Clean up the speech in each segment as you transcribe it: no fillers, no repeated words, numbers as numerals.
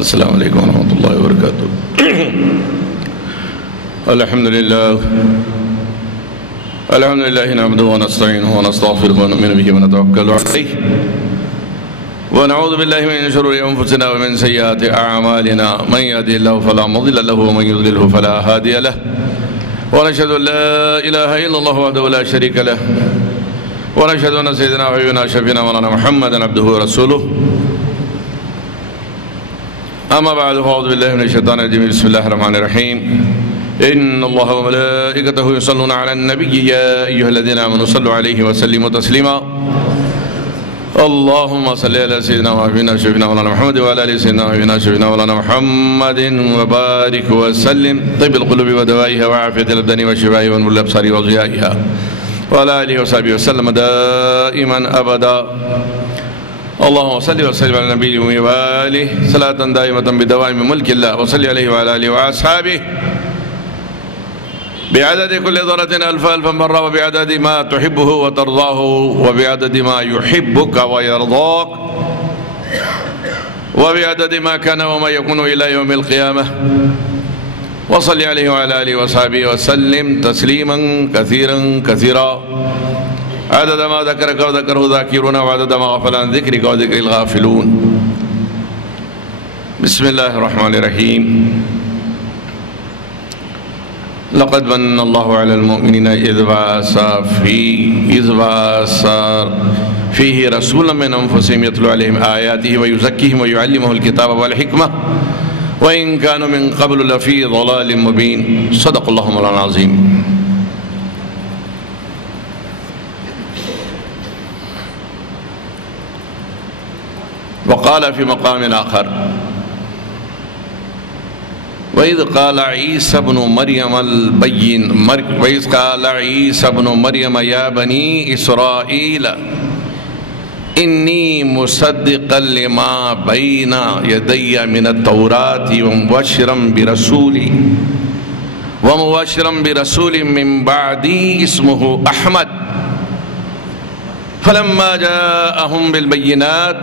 السلام علیکم ورحمۃ اللہ وبرکاتہ۔ الحمد للہ نحمده ونستعینه ونستغفره ونؤمن به ونتوکل علیہ ونعوذ باللہ من شرور انفسنا ومن سیئات اعمالنا من يهده الله فلا مضل له ومن يضلل فلا هادي له ونشهد ان لا اله الا الله وحده لا شريك له ونشهد ان سيدنا وحبيبنا شفيعنا مولانا محمدا عبده ورسوله اما بعد فاعوذ بالله من الشيطان الرجيم بسم الله الرحمن الرحيم ان الله وملائكته يصلون على النبي يا ايها الذين امنوا صلوا عليه وسلموا تسليما اللهم صل على سيدنا وحبيبنا شفيعنا مولانا محمد وعلى ال سيدنا وحبيبنا شفيعنا مولانا محمد وبارك وسلم طب القلوب ودوائها وعافية الابدان وشفائها ونور الابصار وضيائها وعلى اله وصحبه وسلم دائما ابدا اللهم صل وسلم على النبي وآله صلاة دائمة بدوام ملك الله وصل عليه وعلى آله وأصحابه بعدد كل ذرة ألف مرة وبعدد ما تحبه وترضاه وبعدد ما يحبك ويرضاك وبعدد ما كان وما يكون إلى يوم القيامة وصل عليه وعلى آله وصحبه وسلم تسليما كثيرا كثيرا عدد ما ذكرك وذكره ذاكرون وعدد ما غفل عن ذكرك وذكر الغافلون بسم الله الرحمن الرحيم لقد من الله على المؤمنين إذ بعث فيه رسولا من أنفسهم يتلو عليهم آياته ويزكيهم ويعلمهم الكتاب والحكمة وإن كانوا من قبل لفي ضلال مبين صدق الله مولانا العظيم۔ وقال في مقام آخر وإذ قال عيسى ابن مريم يا بني إسرائيل إني مصدقا لما بين يدي من التوراة ومبشرا برسول من بعدي اسمه أحمد فلما جاءهم بالبينات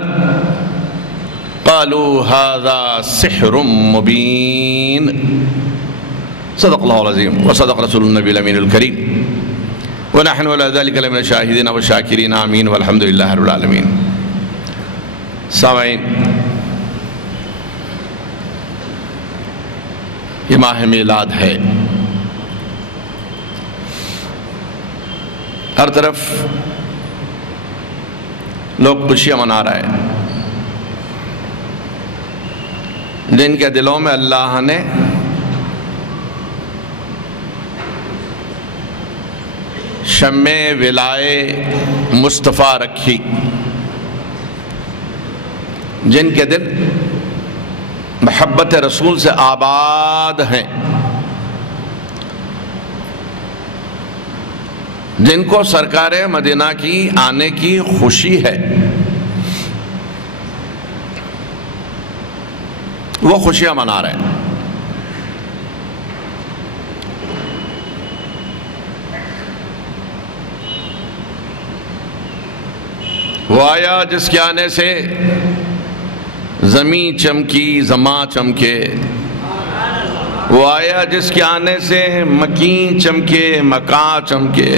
قالوا هذا سحر مبين صدق الله العظيم وصدق رسول النبي الأمين الكريم ونحن على ذلك لمن الشاهدين والشاكرين آمين والحمد لله رب العالمين۔ سامعین، یہ ماہ میلاد ہے، ہر طرف لوگ خوشیاں منا رہے ہیں، جن کے دلوں میں اللہ نے شمع ولائے مصطفیٰ رکھی، جن کے دل محبت رسول سے آباد ہیں، جن کو سرکار مدینہ کی آنے کی خوشی ہے، وہ خوشیاں منا رہے ہیں۔ وہ آیا جس کے آنے سے زمین چمکی زماں چمکے، وہ آیا جس کے آنے سے مکین چمکے مکاں چمکے،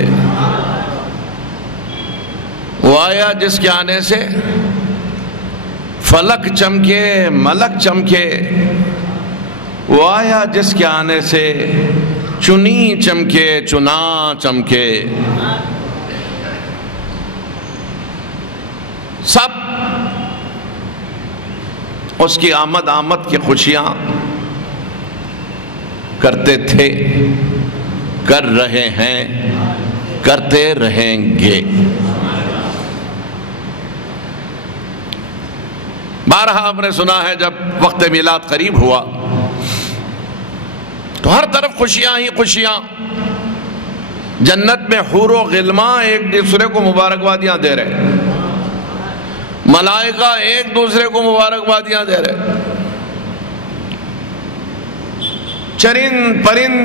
وہ آیا جس کے آنے سے فلک چمکے ملک چمکے، وہ آیا جس کے آنے سے چنی چمکے چنا چمکے، سب اس کی آمد کی خوشیاں کرتے تھے، کر رہے ہیں، کرتے رہیں گے۔ بارہا ہم نے سنا ہے جب وقت میلاد قریب ہوا تو ہر طرف خوشیاں ہی خوشیاں، جنت میں حور و غلماں ایک دوسرے کو مبارکبادیاں دے رہے، ملائکہ ایک دوسرے کو مبارکبادیاں دے رہے، چرند پرند،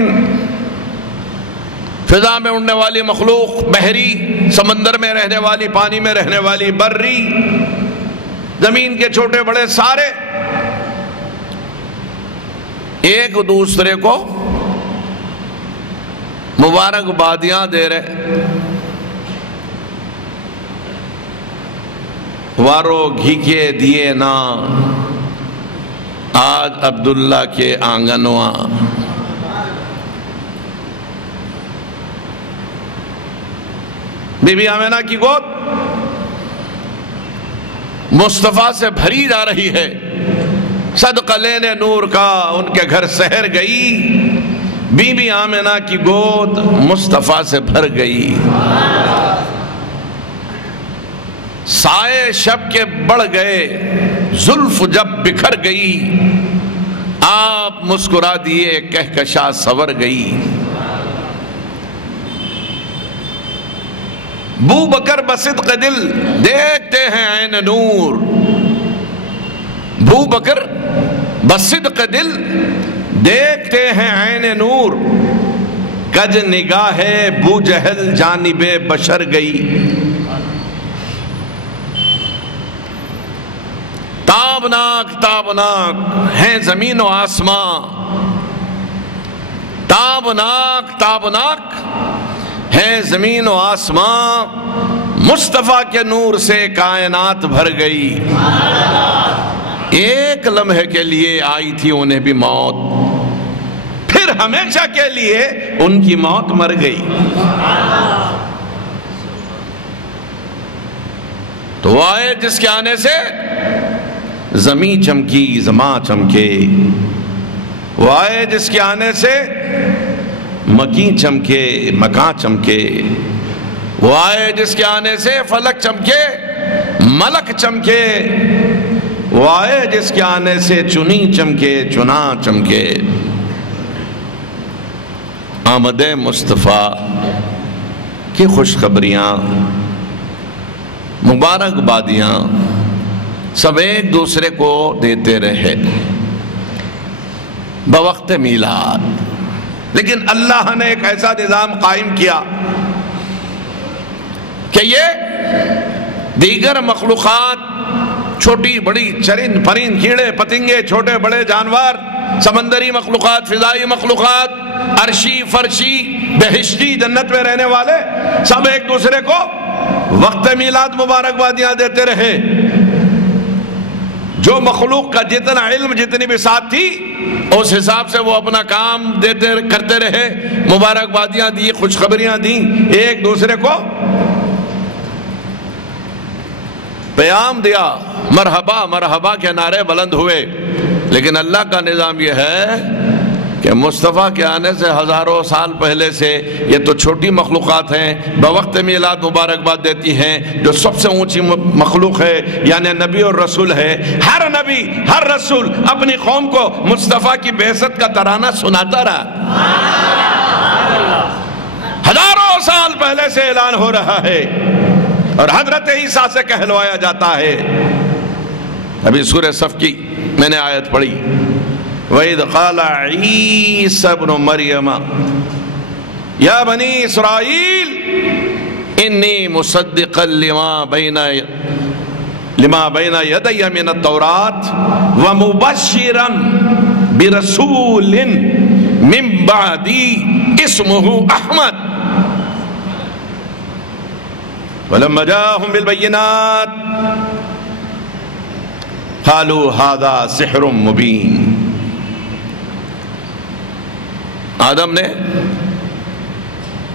فضا میں اڑنے والی مخلوق، بحری، سمندر میں رہنے والی، پانی میں رہنے والی، بری، زمین کے چھوٹے بڑے سارے ایک دوسرے کو مبارکبادیاں دے رہے، وارو گھی کے دیے نا آج عبداللہ کے آنگنواں، بی بی آمینہ کی گود مصطفیٰ سے بھری جا رہی ہے، صدقہ لینے نور کا ان کے گھر سحر گئی، بی بی آمینہ کی گود مصطفیٰ سے بھر گئی، سائے شب کے بڑھ گئے، زلف جب بکھر گئی، آپ مسکرا دیے کہکشاں سور گئی، بو بکر بصدق دل دیکھتے ہیں عین نور، بو بکر بصدق دل دیکھتے ہیں عین نور، کج نگاہ بو جہل جانب بشر گئی، تابناک تابناک ہیں زمین و آسمان، تابناک تابناک ہے زمین و آسمان، مصطفیٰ کے نور سے کائنات بھر گئی، ایک لمحے کے لیے آئی تھی انہیں بھی موت، پھر ہمیشہ کے لیے ان کی موت مر گئی، تو وہ آئے جس کے آنے سے زمین چمکی زمان چمکے، وہ آئے جس کے آنے سے مکین چمکے مکان چمکے، وہ آئے جس کے آنے سے فلک چمکے ملک چمکے، وہ آئے جس کے آنے سے چنی چمکے چنا چمکے، آمد مصطفیٰ کی خوشخبریاں مبارکبادیاں سب ایک دوسرے کو دیتے رہے بوقت میلاد، لیکن اللہ نے ایک ایسا نظام قائم کیا کہ یہ دیگر مخلوقات چھوٹی بڑی چرند پرند کیڑے پتنگے چھوٹے بڑے جانور سمندری مخلوقات فضائی مخلوقات عرشی فرشی بہشتی جنت میں رہنے والے سب ایک دوسرے کو وقت میلاد مبارکبادیاں دیتے رہے، جو مخلوق کا جتنا علم جتنی بھی ساتھ تھی اس حساب سے وہ اپنا کام کرتے رہے، مبارکبادیاں دی خوشخبریاں دیں، ایک دوسرے کو پیام دیا، مرحبا مرحبا کے نعرے بلند ہوئے، لیکن اللہ کا نظام یہ ہے کہ مصطفیٰ کے آنے سے ہزاروں سال پہلے سے یہ تو چھوٹی مخلوقات ہیں بوقت میلاد مبارکباد دیتی ہیں، جو سب سے اونچی مخلوق ہے یعنی نبی اور رسول ہے، ہر نبی ہر رسول اپنی قوم کو مصطفیٰ کی بعثت کا ترانہ سناتا رہا، ہزاروں سال پہلے سے اعلان ہو رہا ہے اور حضرت عیسیٰ سے کہلوایا جاتا ہے۔ ابھی سورہ صف کی میں نے آیت پڑھی، وَإِذْ قَالَ عِيسَى ابْنُ مَرْيَمَ يَا بَنِي إِسْرَائِيلَ إِنِّي مُصَدِّقًا لِمَا بَيْنَ يَدَيَّ مِنَ التَّوْرَاةِ وَمُبَشِّرًا بِرَسُولٍ مِّن بَعْدِي اسْمُهُ أَحْمَدُ وَلَمَّا جَاءَهُم بِالْبَيِّنَاتِ قَالُوا هَذَا سِحْرٌ مُبِينٌ۔ آدم نے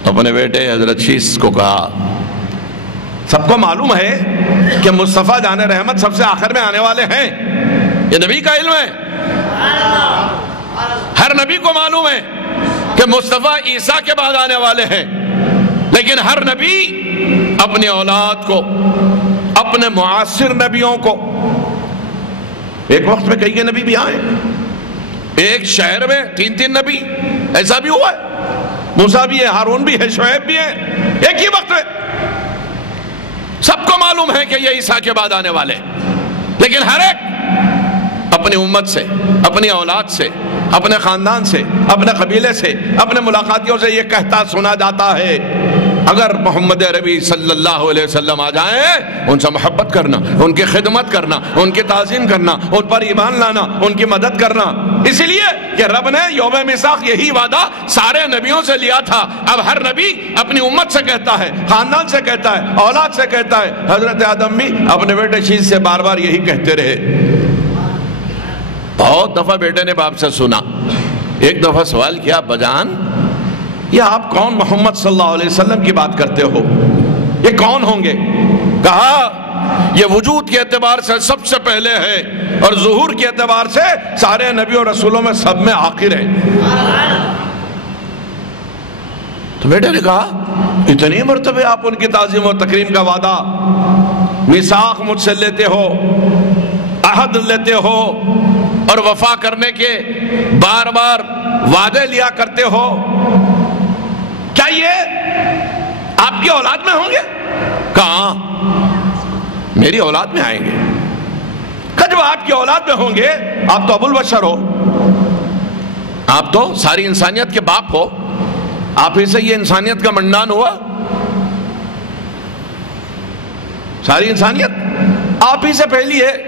اپنے بیٹے حضرت شیس کو کہا، سب کو معلوم ہے کہ مصطفیٰ جان رحمت سب سے آخر میں آنے والے ہیں، یہ نبی کا علم ہے، ہر نبی کو معلوم ہے کہ مصطفیٰ عیسیٰ کے بعد آنے والے ہیں، لیکن ہر نبی اپنی اولاد کو اپنے معاصر نبیوں کو، ایک وقت میں کئی نبی بھی آئے، ایک شہر میں تین تین نبی، ایسا بھی ہوا ہے، موسیٰ بھی ہے، ہارون بھی ہے، شعیب بھی ہے، ایک ہی وقت میں سب کو معلوم ہے کہ یہ عیسیٰ کے بعد آنے والے، لیکن ہر ایک اپنی امت سے اپنی اولاد سے اپنے خاندان سے اپنے قبیلے سے اپنے ملاقاتیوں سے یہ کہتا سنا جاتا ہے، اگر محمد عربی صلی اللہ علیہ وسلم آ جائیں، ان سے محبت کرنا، ان کی خدمت کرنا، ان کی تعظیم کرنا، ان پر ایمان لانا، ان کی مدد کرنا، اس لیے کہ رب نے یوم میثاق یہی وعدہ سارے نبیوں سے لیا تھا۔ اب ہر نبی اپنی امت سے کہتا ہے، خاندان سے کہتا ہے، اولاد سے کہتا ہے۔ حضرت آدم بھی اپنے بیٹے شیش سے بار بار یہی کہتے رہے۔ بہت دفعہ بیٹے نے باپ سے سنا، ایک دفعہ سوال کیا، ابا جان یہ آپ کون محمد صلی اللہ علیہ وسلم کی بات کرتے ہو، یہ کون ہوں گے؟ کہا یہ وجود کے اعتبار سے سب سے پہلے ہے اور ظہور کے اعتبار سے سارے نبیوں اور رسولوں میں سب میں آخر ہے۔ تو بیٹے نے کہا اتنی مرتبہ آپ ان کی تعظیم و تکریم کا وعدہ میثاق مجھ سے لیتے ہو، عہد لیتے ہو اور وفا کرنے کے بار بار وعدے لیا کرتے ہو، کیا یہ آپ کی اولاد میں ہوں گے؟ کہاں میری اولاد میں آئیں گے۔ کہ جب آپ کی اولاد میں ہوں گے، آپ تو ابو البشر ہو، آپ تو ساری انسانیت کے باپ ہو، آپ ہی سے یہ انسانیت کا منڈان ہوا، ساری انسانیت آپ ہی سے پھیلی ہے۔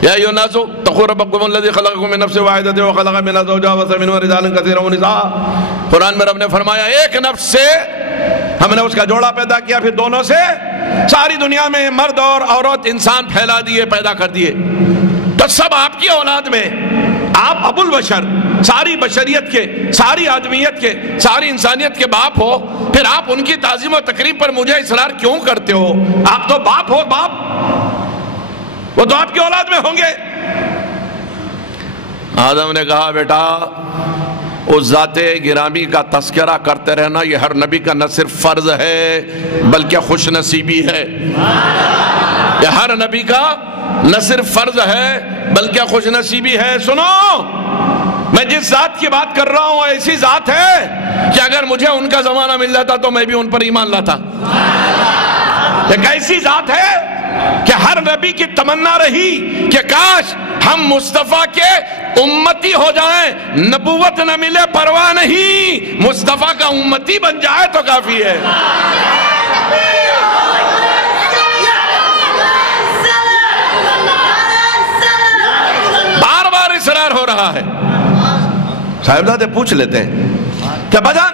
یا ایھا الناس اتقوا ربکم الذی خلقکم من نفس واحدۃ وخلق منها زوجها وبث منهما رجالا کثیرا ونساء۔ قرآن میں رب نے فرمایا ایک نفس سے ہم نے اس کا جوڑا پیدا کیا، پھر دونوں سے ساری دنیا میں مرد اور عورت انسان پھیلا دیے، پیدا کر دیے۔ تو سب آپ کی اولاد میں، آپ ابو البشر، ساری بشریت کے، ساری آدمیت کے، ساری انسانیت کے باپ ہو، پھر آپ ان کی تعظیم و تکریم پر مجھے اصرار کیوں کرتے ہو؟ آپ تو باپ ہو، باپ وہ تو آپ کی اولاد میں ہوں گے۔ آدم نے کہا بیٹا اس ذات گرامی کا تذکرہ کرتے رہنا یہ ہر نبی کا نہ صرف فرض ہے بلکہ خوش نصیبی ہے۔ یہ ہر نبی کا نہ صرف فرض ہے بلکہ خوش نصیبی ہے۔ سنو، میں جس ذات کی بات کر رہا ہوں ایسی ذات ہے کہ اگر مجھے ان کا زمانہ مل جاتا تو میں بھی ان پر ایمان لاتا۔ ایک ایسی ذات ہے کہ ہر نبی کی تمنا رہی کہ کاش ہم مصطفیٰ کے امتی ہو جائیں، نبوت نہ ملے پرواہ نہیں، مصطفیٰ کا امتی بن جائے تو کافی ہے۔ بار بار اصرار ہو رہا ہے۔ صاحبزادے پوچھ لیتے ہیں کہ بجان